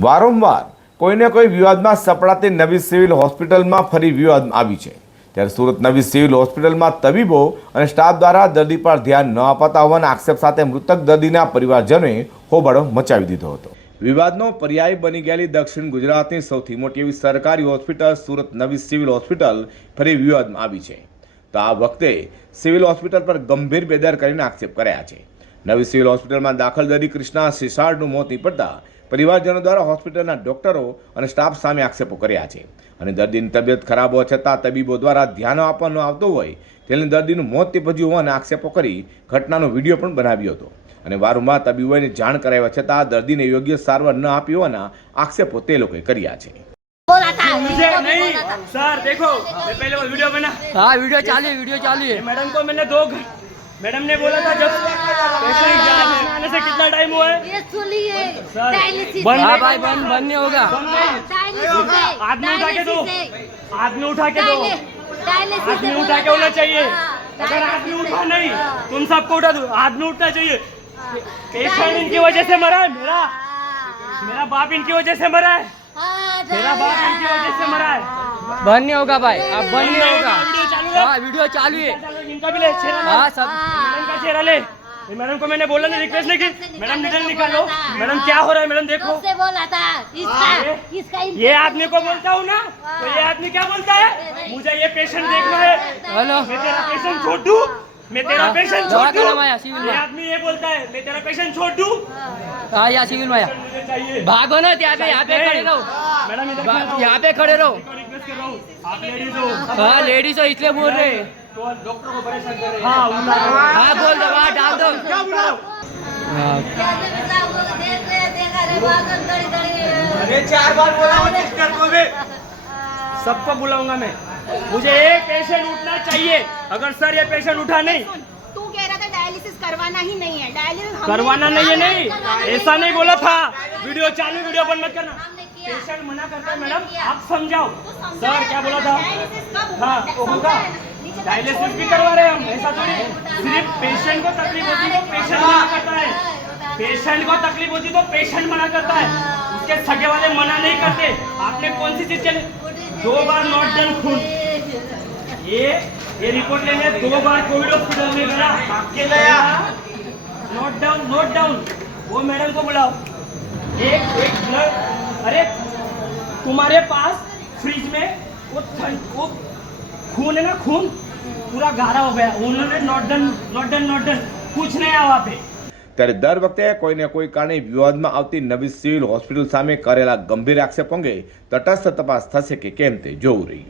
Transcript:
વારંવાર કોઈને કોઈ વિવાદમાં સપડાતી નવી સિવિલ હોસ્પિટલમાં ફરી વિવાદમાં આવી છે. ત્યારે સુરત નવી સિવિલ હોસ્પિટલમાં તબીબો અને સ્ટાફ દ્વારા દર્દી પર ધ્યાન ન અપાતા હોવાના આક્ષેપ સાથે મૃતક દર્દીના પરિવારજનોએ હોબાળો મચાવી દીધો હતો. વિવાદનો પર્યાય બની ગયેલી દક્ષિણ ગુજરાતની સૌથી મોટી એવી સરકારી હોસ્પિટલ સુરત નવી સિવિલ હોસ્પિટલ ફરી વિવાદમાં આવી છે. તો આ વખતે સિવિલ હોસ્પિટલ પર ગંભીર બેદરકારીના આક્ષેપ કર્યા છે. નવી સિવિલ હોસ્પિટલમાં દાખલ દર્દી કૃષ્ણા સિસાર્ડનું મોત નીપજતા પરિવારજનો દ્વારા હોસ્પિટલના ડોક્ટરો અને સ્ટાફ સામે આક્ષેપો કર્યા છે અને દર્દીની તબિયત ખરાબ હોવા છતાં તબીબો દ્વારા ધ્યાન આપવાનું આવતું હોય તેને દર્દીનું મોત નીપજ્યું હોવાના આક્ષેપો કરી ઘટનાનો વિડીયો પણ બનાવ્યો હતો અને વારંવાર તબીબોને જાણ કરાવ્યા છતાં દર્દીને યોગ્ય સારવાર ન આપી હોવાના આક્ષેપો તે લોકોએ કર્યા છે बोला था मुझे इसको भी नहीं बोला था। सर देखो मैं पहले वो वीडियो बना हाँ वीडियो चालू है वीडियो चालू है ये मैडम को मैंने दो मैडम ने बोला था जब पेशेंट जाने आने से कितना टाइम हुआ है? ये सुनिए बंद हाँ। भाई बंद बंद नहीं होगा। आदमी उठा के दो। आदमी उठा के दो। आदमी उठा के होना चाहिए। हाँ, अगर आदमी उठा नहीं हाँ, तुम सबको उठा दो। आदमी उठना चाहिए। पेशेंट इनकी वजह से मरा है मेरा। हाँ, मेरा बाप इनकी वजह से मरा है। हाँ, मेरा बाप इनकी वजह से मरा हाँ, बंद नहीं होगा भाई अब बंद नहीं होगा। वीडियो चालू है। हाँ वीडियो चालू है। इनका भी ले हाँ सब मैडम चेहरा ले। ये मैडम को मैंने बोला ना रिक्वेस्ट नहीं की। मैडम निकल निकालो। मैडम क्या हो रहा है मैडम देखो। से बोला था इसका ये- इसका ये आदमी को बोलता हूँ ना तो ये आदमी क्या बोलता है? मुझे ये पेशेंट देखना है। हेलो। मैं तेरा पेशेंट छोड़ दूँ मैं तेरा पेशेंट छोड़ दूँ नाम आया, सिविल में। ये आदमी ये बोलता है मैं तेरा पेशेंट छोड़ दूँ हाँ यहाँ सिविल में आया मुझे चाहिए। भागो ना यहाँ पे यहाँ पे खड़े रहो। मैडम। यहाँ पे खड़े रहा। हूँ आप लेडीज़ हो। हाँ लेडीज़ हो इसलिए बोल रहे। हैं तो डॉक्टर को परेशान कर रहे हाँ। हाँ बोल दो वहाँ डाल दो। क्या बुलाओ हाँ। अरे चार बार बोला सिस्टर को भी सबको बुलाऊँगा मैं। मुझे एक पेशेंट उठना चाहिए। अगर सर ये पेशेंट उठा नहीं। तू कह रहा था डायलिसिस करवाना ही नहीं है। डायलिसिस करवाना नहीं है नहीं। ऐसा नहीं बोला था। वीडियो चालू वीडियो बंद मत करना। पेशेंट मना करता है मैडम। आप। समझाओ। सर क्या बोला था? हाँ वो होगा। है डायलिसिस भी करवा रहे हम ऐसा थोड़ी सिर्फ़ पेशेंट को तकलीफ़ होती तो पेशेंट मना करता है। पेशेंट को तकलीफ़ होती तो पेशेंट मना करता है। उसके सगे वाले मना नहीं करते। आपने कौन सी चीज़ के दो बार नॉट डन खून। ये ये रिपोर्ट लेने दो बार कोविड हॉस्पिटल में गया। गया नोट डाउन नोट डाउन वो मैडम को बुलाओ। एक एक ब्लड अरे तुम्हारे पास फ्रिज में वो ठंड वो खून है ना खून पूरा गाढ़ा हो गया उन्होंने not done not done not done कुछ नहीं आया वहाँ पे ત્યારે દર વખતે કોઈને કોઈ કારણે વિવાદમાં આવતી નવી સિવિલ હોસ્પિટલ સામે કરેલા ગંભીર આક્ષેપ અંગે તટસ્થ તપાસ થશે કે કેમ તે જોવું રહ્યું